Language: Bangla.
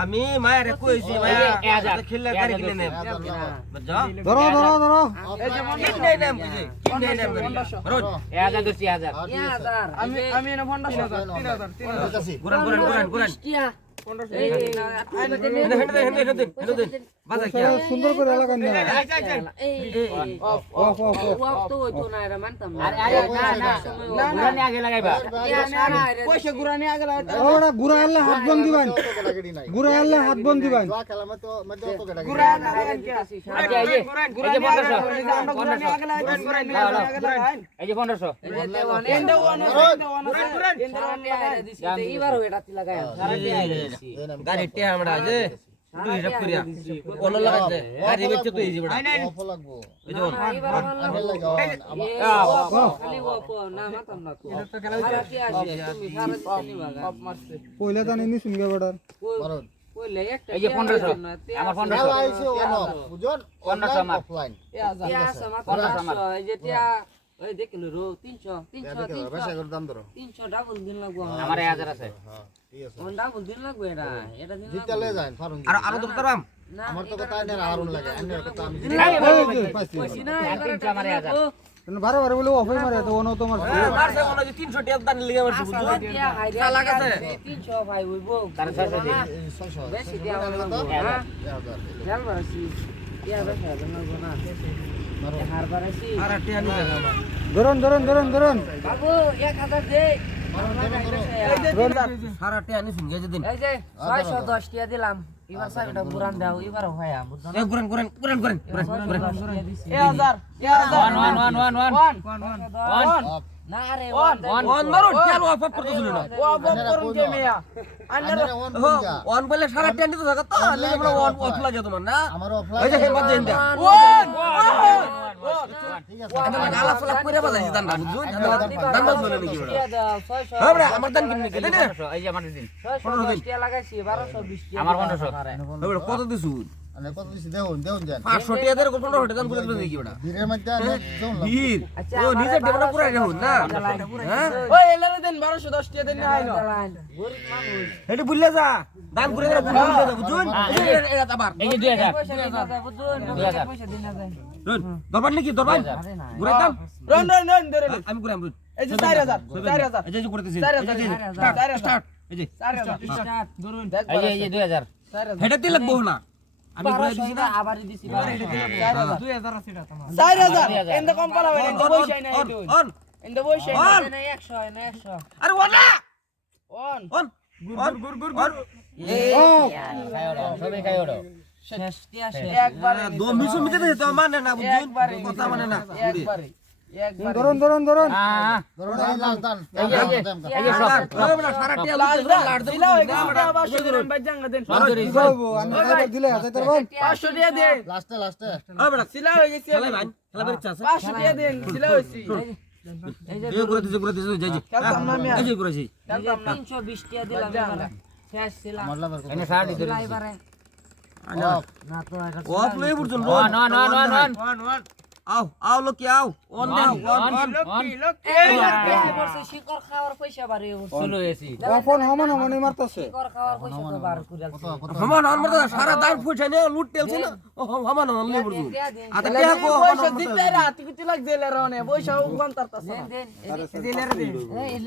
আমি মায়ের কইছি খেললে গাড়ি কিনে নেব ধরো ধরো ধরো। আমি আমি ফোনটা তিন হাজার গুরান গুরান গুরান গুরান এই- এই- কি সুন্দর করে এই- এই- এই- অফ অফ অফ তো হইতো না, এরা মানতাম না। আরে আরে না না না। না। ঘুরানি আগে লাগাইবা না, না, পয়সা ঘুরানি আগে লাগাইতে ওরা ঘুরা আল্লাহ হাত বন দিবান ঘুরা আল্লাহ হাত বন দিবান অত কেটে ঘুরানি এরা আগে আচ্ছা, এই যে এই যে আগে পনেরোশো লাগাইতে হবে। আমরা ঘুরানি আগে লাগাইতে হবে। আগে লাগাইতে এই যে পনেরোশো এই যে দেওয়ানে- এন্ডে ওয়ান আছে, এন্ডে ওয়ান আছে, এন্ডে সারা ওয়ান লাগাই। এরা দিছি, তো এবারও এটা তিলা গায়ে। সারা এরা দিছি। গাড়ি টে আমরা যে তুই হিসাব করিয়া কোন লাগাইছে গাড়ি বেচে তো এই জিবড়া অফ লাগবো এই যে না, না, এবার ভালো আগে। লাগে খালি ওয়াক, না, মানতাম না তো। সারা টিয়া আছে, তুমি সারা টিয়া অফ মারছে পয়লা জানি নি শুনগে বড়ার টিয়া না, টিয়া আমার ওই দেখিলো রো, তিনশো, তিনশো, তিনশো, বেশি করে দাম ধরো তিনশো, ডাবল দিন লাগবো আমার। আমার এক হাজার আছে হ্যাঁ ঠিক আছে আমার ডাবল দিন লাগবে এটা, এটা দিন জিততে লাগবে। লে যান ফারুন আর আরও তো করতাম আমার তো কথা এনে আরুন লাগে এনে কথা আমি কইছি না, আর এবার তিনশো এটা আমার দিন হাজার। লাগবো। বারে বারে বলে অফে মারে তো অন তোমার মারছে মনে হয় 300 টাকা দান লিগে মারছে বুঝছ সারা টিয়া হাই রে, শালা টিয়া কাছে। দিছে, তিনশো ভাই হইবো। তার ছয়শো দিন। না, ছয়শো বেশি দেওয়া লাগবো, হ্যাঁ? খেয়াল বাড়াইছি। টিয়া বেশি হাজার লাগবো না। এ হার বাড়াইছি। ধরুন ধরুন ধরুন ধরুন বাবু, এক হাজার দে। আমার নাই বেশি। সারা টিয়া নি শুন গেছে দিন এই যে, ছয়শো দশ টিয়া দিলাম। এবার চাবিটা ঘুরান দাও, এবারও হয়, বুঝছ না? গুরান ছয়শো গুরান দশ টিয়া দিছি। এ হাজার এ হাজার one one one one one one. One না রে, ওয়ান, ওয়ান, মারুন খেয়াল অফ অফ করতেছিল না ও অফ করুন কে মিয়া আন্ডার ওয়ান বলে সারা টিয়া নিতে থাকা তো লাগে বলে অন অফ লাগে তোমার না আমার ওয়ান আমি আমার কেন পনেরোশো এই যে আমার দিন ছয়শো দশ কত আনে কত দিছি? দেউন দেউন জান 500 টাকা দের টাকা দান করে দিবে কি বড় বীরের মধ্যে আনে দেউন বীর। আচ্ছা, ও পুরা না? হ্যাঁ? দেন 1210 টিয়া দেন না হয়। না চালান, গরিব মানুষ। হেটি বুঝলে যা। দান করে দিলে বুঝলে যা বুঝুন এটা আবার। এই যে দুই হাজার। পয়সা দিন না যায়, বুঝুন? দুই হাজার। না যায়। দরবার নাকি? দরবার? ঘুরে দাম রন রন রন ধরে নে। আমি ঘুরে আমি এই যে 4000 4000 এই যে করতেছি চার এই যে হাজার। স্টার্ট এই যে 4000 স্টার্ট, ধরুন। এই যে এই যে দুই হাজার। 4000 হেটা দিলে লাগবো না। আমি ঘুরে দিছি না। আবারই দিছি, বারোশো। 4000 এন্ড কম পালা হয় এন্ড অন বইছাই না অন এন্ড অন এন্ড বইছাই না অন। এনে একশো, এনে একশো। আরে ওন না অন অন গুর গুর গুর গুর খাই ওড়ো সবাই খাই ওড়ো। মানে মানে ধরুন ধরুন ধরুন হ্যাঁ ধরুন এই লাল দান এই যে এই যে এই যে সব সারা টিয়া লাল লুটে দাও লাড় দিলা হই গেছে আবার শুধু বাজাঙ্গা দেন যাব আমি তাই দিলে হাতে তোর ভাই 500 টিয়া দেন লাস্টে লাস্টে ও বড় সিলা হই গেছে খেলাই ভাই খেলা বের চাস 500 টিয়া দেন সিলা হইছি এই যে এই করে দিছে করে দিছে যাই খেলতাম না মিয়া এই যে করেছি এই যে তিনশো বিশ টিয়া দিলাম অফ না তো এটা ও প্লে বুঝুন one one one one one আও আও লোকি আও অন দেন অন অন এবার বেশি পড়ছে, শিকড় খাওয়ার পয়সা বাড়ি পড়ছে। এসি ফোন হমান হমানি মারতাছে। শিকড় খাওয়ার পয়সা তো বার করে আলছি। হমান হন মত সারা দান ফুটে নে লুট তেলছে না? ও হমান হন লে বুঝুন টিয়া দিন, কো পয়সা দিতে রাত কিছু লাগ দিলে রনে পয়সা কোন তারতাছ দেন, দেন। এই যে- দিলে রে এই